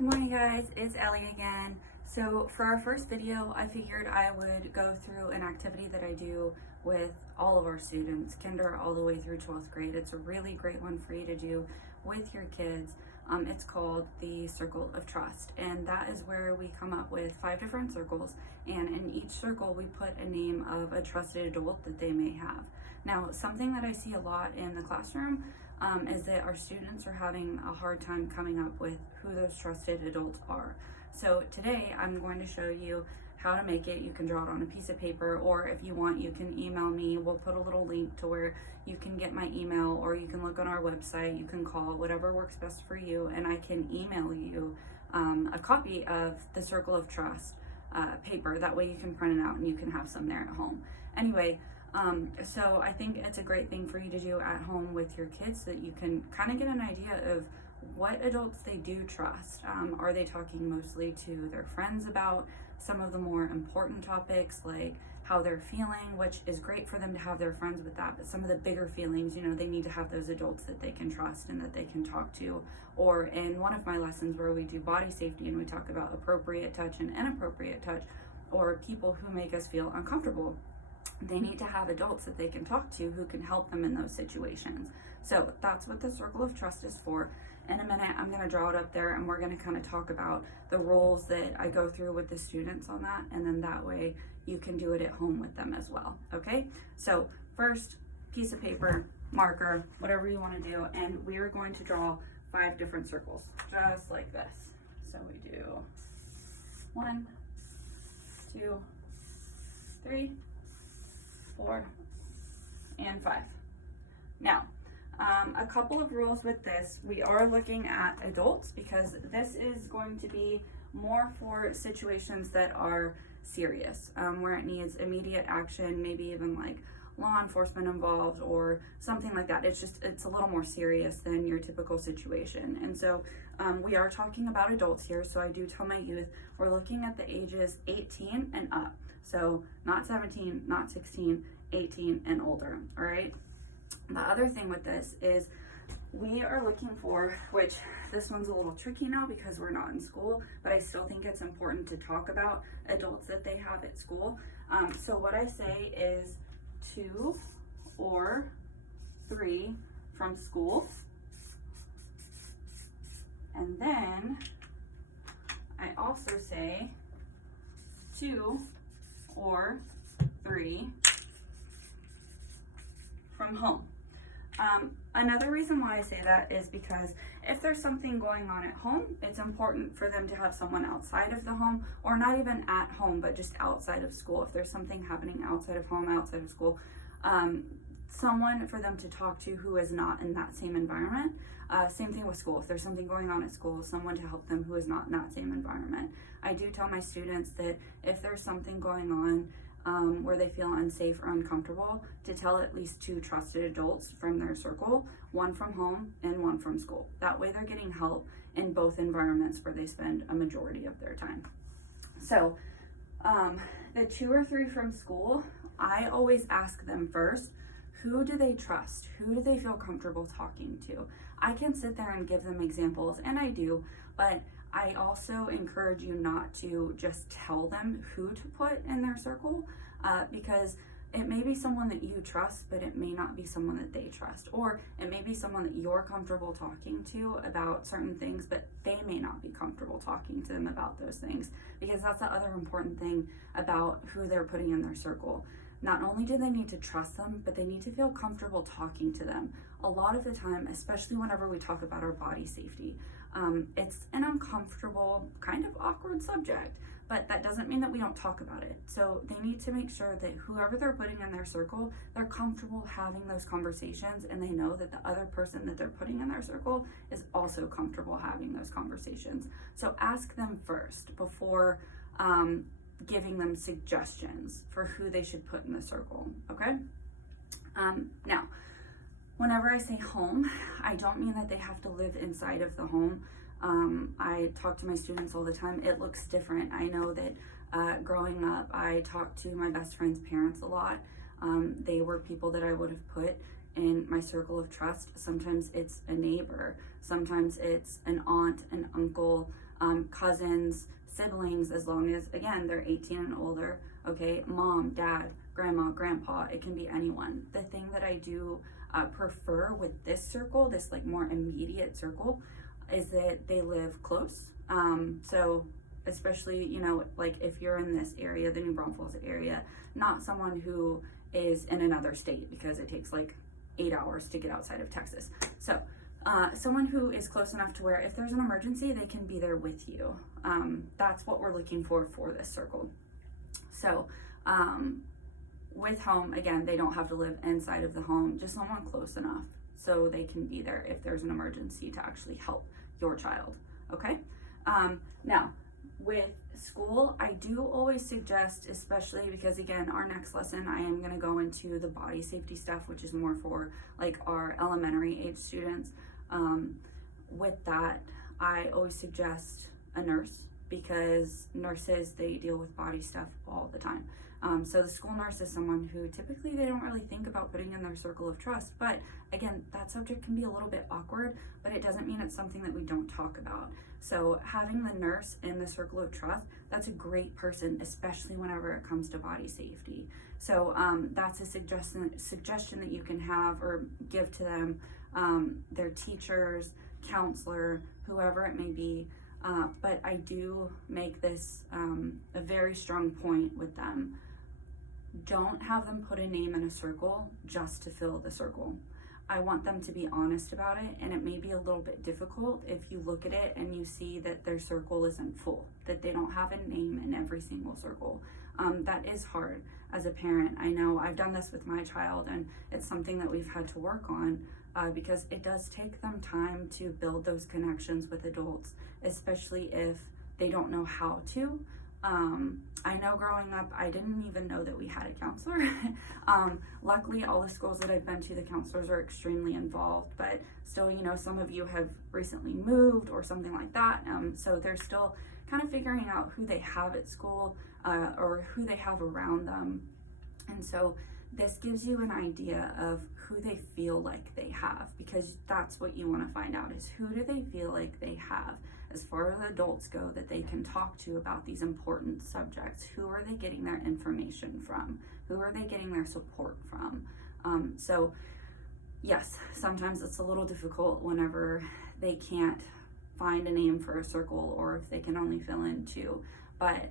Good morning guys, it's Ellie again. So for our first video, I figured I would go through an activity that I do with all of our students, kinder all the way through 12th grade. It's a really great one for you to do with your kids. It's called the Circle of Trust, and that is where we come up with 5 different circles, and in each circle we put a name of a trusted adult that they may have. Now, something that I see a lot in the classroom is that our students are having a hard time coming up with who those trusted adults are. So today I'm going to show you how to make it. You can draw it on a piece of paper, or if you want, you can email me. We'll put a little link to where you can get my email, or you can look on our website, you can call, whatever works best for you, and I can email you a copy of the Circle of Trust paper. That way you can print it out and you can have some there at home. Anyway, so I think it's a great thing for you to do at home with your kids, so that you can kind of get an idea of what adults they do trust. Are they talking mostly to their friends about some of the more important topics, like how they're feeling, which is great for them to have their friends with that, but some of the bigger feelings, you know, they need to have those adults that they can trust and that they can talk to. Or in one of my lessons where we do body safety and we talk about appropriate touch and inappropriate touch, or people who make us feel uncomfortable, they need to have adults that they can talk to who can help them in those situations. So that's what the Circle of Trust is for. In a minute, I'm going to draw it up there and we're going to kind of talk about the roles that I go through with the students on that, and then that way you can do it at home with them as well. Okay, so first, piece of paper, marker, whatever you want to do, and we are going to draw 5 different circles, just like this. So we do 1, 2, 3, 4, and 5. Now, a couple of rules with this. We are looking at adults because this is going to be more for situations that are serious, where it needs immediate action, maybe even like law enforcement involved or something like that. It's a little more serious than your typical situation. And so we are talking about adults here. So I do tell my youth, we're looking at the ages 18 and up. So not 17, not 16, 18 and older, all right? The other thing with this is we are looking for, which this one's a little tricky now because we're not in school, but I still think it's important to talk about adults that they have at school. So what I say is 2 or 3 from school. And then I also say 2 or 3 from home. Another reason why I say that is because if there's something going on at home, it's important for them to have someone outside of the home, or not even at home, but just outside of school. If there's something happening outside of home, outside of school, someone for them to talk to who is not in that same environment. Same thing with school. If there's something going on at school, someone to help them who is not in that same environment. I do tell my students that if there's something going on where they feel unsafe or uncomfortable, to tell at least 2 trusted adults from their circle, 1 from home and 1 from school. That way they're getting help in both environments where they spend a majority of their time. So the 2 or 3 from school, I always ask them first, who do they trust? Who do they feel comfortable talking to? I can sit there and give them examples, and I do, but I also encourage you not to just tell them who to put in their circle, because it may be someone that you trust, but it may not be someone that they trust. Or it may be someone that you're comfortable talking to about certain things, but they may not be comfortable talking to them about those things, because that's the other important thing about who they're putting in their circle. Not only do they need to trust them, but they need to feel comfortable talking to them. A lot of the time, especially whenever we talk about our body safety, it's an uncomfortable, kind of awkward subject, but that doesn't mean that we don't talk about it. So they need to make sure that whoever they're putting in their circle, they're comfortable having those conversations, and they know that the other person that they're putting in their circle is also comfortable having those conversations. So ask them first before giving them suggestions for who they should put in the circle, okay? Now, whenever I say home, I don't mean that they have to live inside of the home. I talk to my students all the time. It looks different. I know that growing up, I talked to my best friend's parents a lot. They were people that I would have put in my circle of trust. Sometimes it's a neighbor, sometimes it's an aunt, an uncle, cousins, siblings, as long as, again, they're 18 and older, okay? Mom, dad, grandma, grandpa, it can be anyone. The thing that I do prefer with this circle, this like more immediate circle, is that they live close. So especially, you know, like if you're in this area, the New Braunfels area, not someone who is in another state, because it takes like 8 hours to get outside of Texas. So someone who is close enough to where if there's an emergency, they can be there with you. That's what we're looking for this circle. So with home, again, they don't have to live inside of the home, just someone close enough so they can be there if there's an emergency to actually help your child, okay? Now, with school, I do always suggest, especially because, again, our next lesson, I am going to go into the body safety stuff, which is more for like our elementary age students. With that, I always suggest a nurse, because nurses, they deal with body stuff all the time. So the school nurse is someone who typically they don't really think about putting in their circle of trust. But again, that subject can be a little bit awkward, but it doesn't mean it's something that we don't talk about. So having the nurse in the circle of trust, that's a great person, especially whenever it comes to body safety. So that's a suggestion that you can have or give to them, their teachers, counselor, whoever it may be. But I do make this a very strong point with them. Don't have them put a name in a circle just to fill the circle. I want them to be honest about it, and it may be a little bit difficult if you look at it and you see that their circle isn't full, that they don't have a name in every single circle. That is hard as a parent. I know I've done this with my child, and it's something that we've had to work on because it does take them time to build those connections with adults, especially if they don't know how to. I know growing up, I didn't even know that we had a counselor. Luckily, all the schools that I've been to, the counselors are extremely involved, but still, you know, some of you have recently moved or something like that. So they're still kind of figuring out who they have at school or who they have around them. And so this gives you an idea of who they feel like they have, because that's what you want to find out, is who do they feel like they have as far as adults go that they can talk to about these important subjects. Who are they getting their information from? Who are they getting their support from? So yes, sometimes it's a little difficult whenever they can't find a name for a circle, or if they can only fill in two, but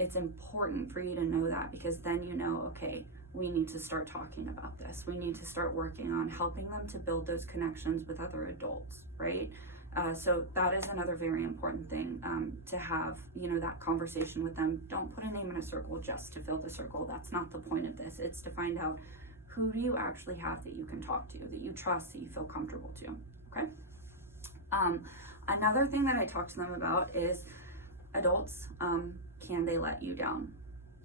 it's important for you to know that, because then you know, okay, we need to start talking about this. We need to start working on helping them to build those connections with other adults, right? So that is another very important thing, to have, you know, that conversation with them. Don't put a name in a circle just to fill the circle. That's not the point of this. It's to find out who do you actually have that you can talk to, that you trust, that you feel comfortable to, okay? Another thing that I talk to them about is adults, can they let you down?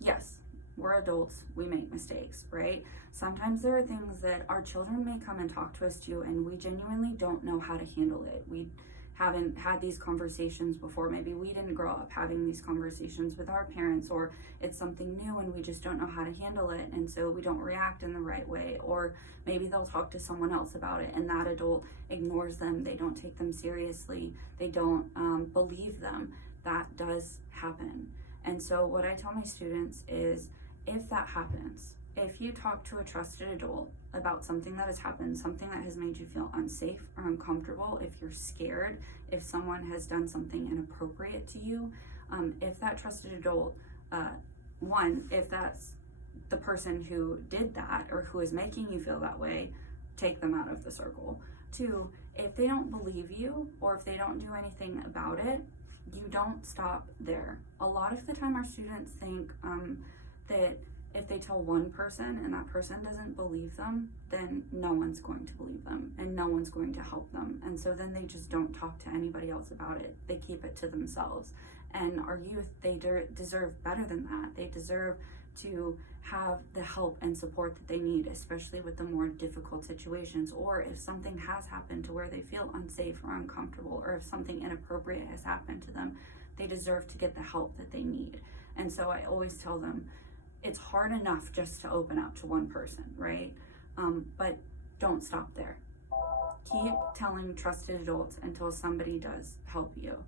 Yes, we're adults, we make mistakes, right? Sometimes there are things that our children may come and talk to us to, and we genuinely don't know how to handle it. We haven't had these conversations before. Maybe we didn't grow up having these conversations with our parents, or it's something new and we just don't know how to handle it, and so we don't react in the right way. Or maybe they'll talk to someone else about it and that adult ignores them, they don't take them seriously, they don't believe them. That does happen. And so what I tell my students is, if that happens, if you talk to a trusted adult about something that has happened, something that has made you feel unsafe or uncomfortable, if you're scared, if someone has done something inappropriate to you, if that trusted adult, one, if that's the person who did that or who is making you feel that way, take them out of the circle. Two, if they don't believe you or if they don't do anything about it, you don't stop there. A lot of the time our students think that if they tell one person and that person doesn't believe them, then no one's going to believe them and no one's going to help them. And so then they just don't talk to anybody else about it. They keep it to themselves. And our youth, they deserve better than that. They deserve to have the help and support that they need, especially with the more difficult situations, or if something has happened to where they feel unsafe or uncomfortable, or if something inappropriate has happened to them, they deserve to get the help that they need. And so I always tell them, it's hard enough just to open up to one person, right? But don't stop there. Keep telling trusted adults until somebody does help you.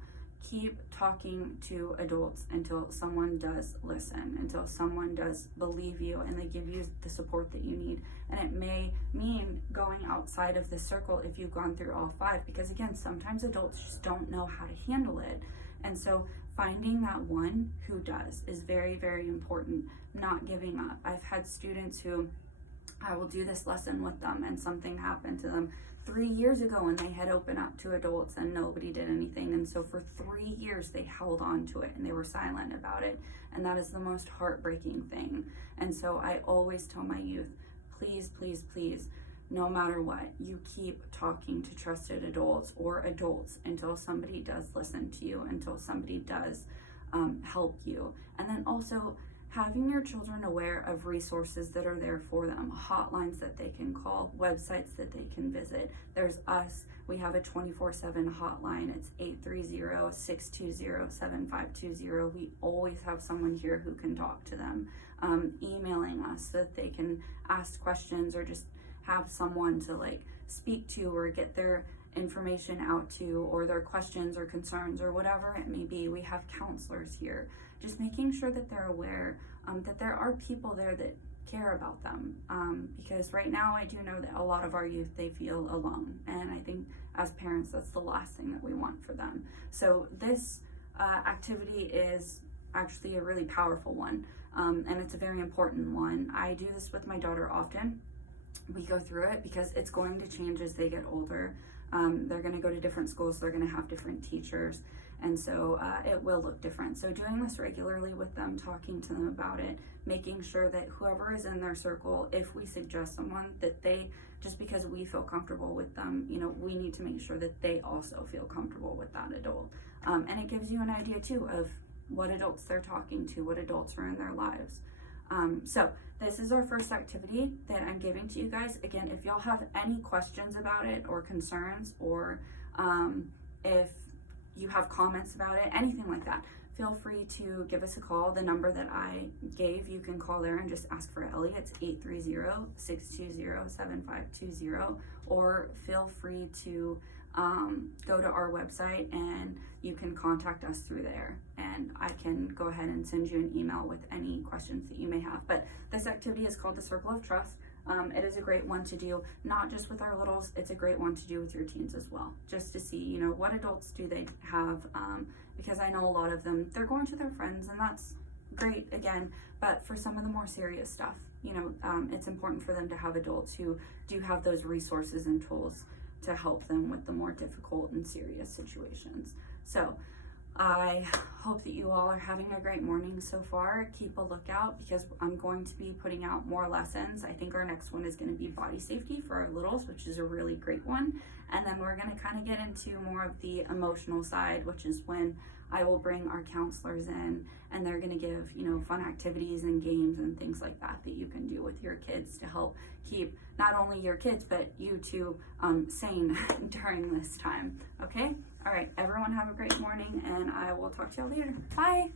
Keep talking to adults until someone does listen, until someone does believe you and they give you the support that you need. And it may mean going outside of the circle if you've gone through all 5, because again, sometimes adults just don't know how to handle it. And so finding that one who does is very, very important. Not giving up. I've had students who I will do this lesson with them and something happened to them 3 years ago and they had opened up to adults and nobody did anything. And so for 3 years they held on to it and they were silent about it. And that is the most heartbreaking thing. And so I always tell my youth, please, please, please, no matter what, you keep talking to trusted adults or adults until somebody does listen to you, until somebody does help you. And then also having your children aware of resources that are there for them, hotlines that they can call, websites that they can visit. There's us, we have a 24/7 hotline. It's 830-620-7520. We always have someone here who can talk to them. Emailing us so that they can ask questions or just have someone to like speak to or get their information out to, or their questions or concerns or whatever it may be. We have counselors here. Just making sure that they're aware that there are people there that care about them, because right now I do know that a lot of our youth, they feel alone, and I think as parents that's the last thing that we want for them. So this activity is actually a really powerful one, and it's a very important one. I do this with my daughter often. We go through it because it's going to change as they get older. They're going to go to different schools, they're going to have different teachers, and so it will look different. So doing this regularly with them, talking to them about it, making sure that whoever is in their circle, if we suggest someone, that they, just because we feel comfortable with them, you know, we need to make sure that they also feel comfortable with that adult. And it gives you an idea too of what adults they're talking to, what adults are in their lives. So this is our first activity that I'm giving to you guys. Again, if y'all have any questions about it or concerns, or if you have comments about it, anything like that, feel free to give us a call. The number that I gave, you can call there and just ask for Ellie. It's 830-620-7520, or feel free to go to our website and you can contact us through there, and I can go ahead and send you an email with any questions that you may have. But this activity is called the Circle of Trust. It is a great one to do, not just with our littles, it's a great one to do with your teens as well, just to see, you know, what adults do they have, because I know a lot of them, they're going to their friends, and that's great again, but for some of the more serious stuff, you know, it's important for them to have adults who do have those resources and tools to help them with the more difficult and serious situations. So I hope that you all are having a great morning so far. Keep a lookout because I'm going to be putting out more lessons. I think our next one is going to be body safety for our littles, which is a really great one. And then we're going to kind of get into more of the emotional side, which is when I will bring our counselors in and they're going to give, you know, fun activities and games and things like that that you can do with your kids to help keep not only your kids, but you too sane during this time. Okay? All right, everyone have a great morning, and I will talk to you later. Bye.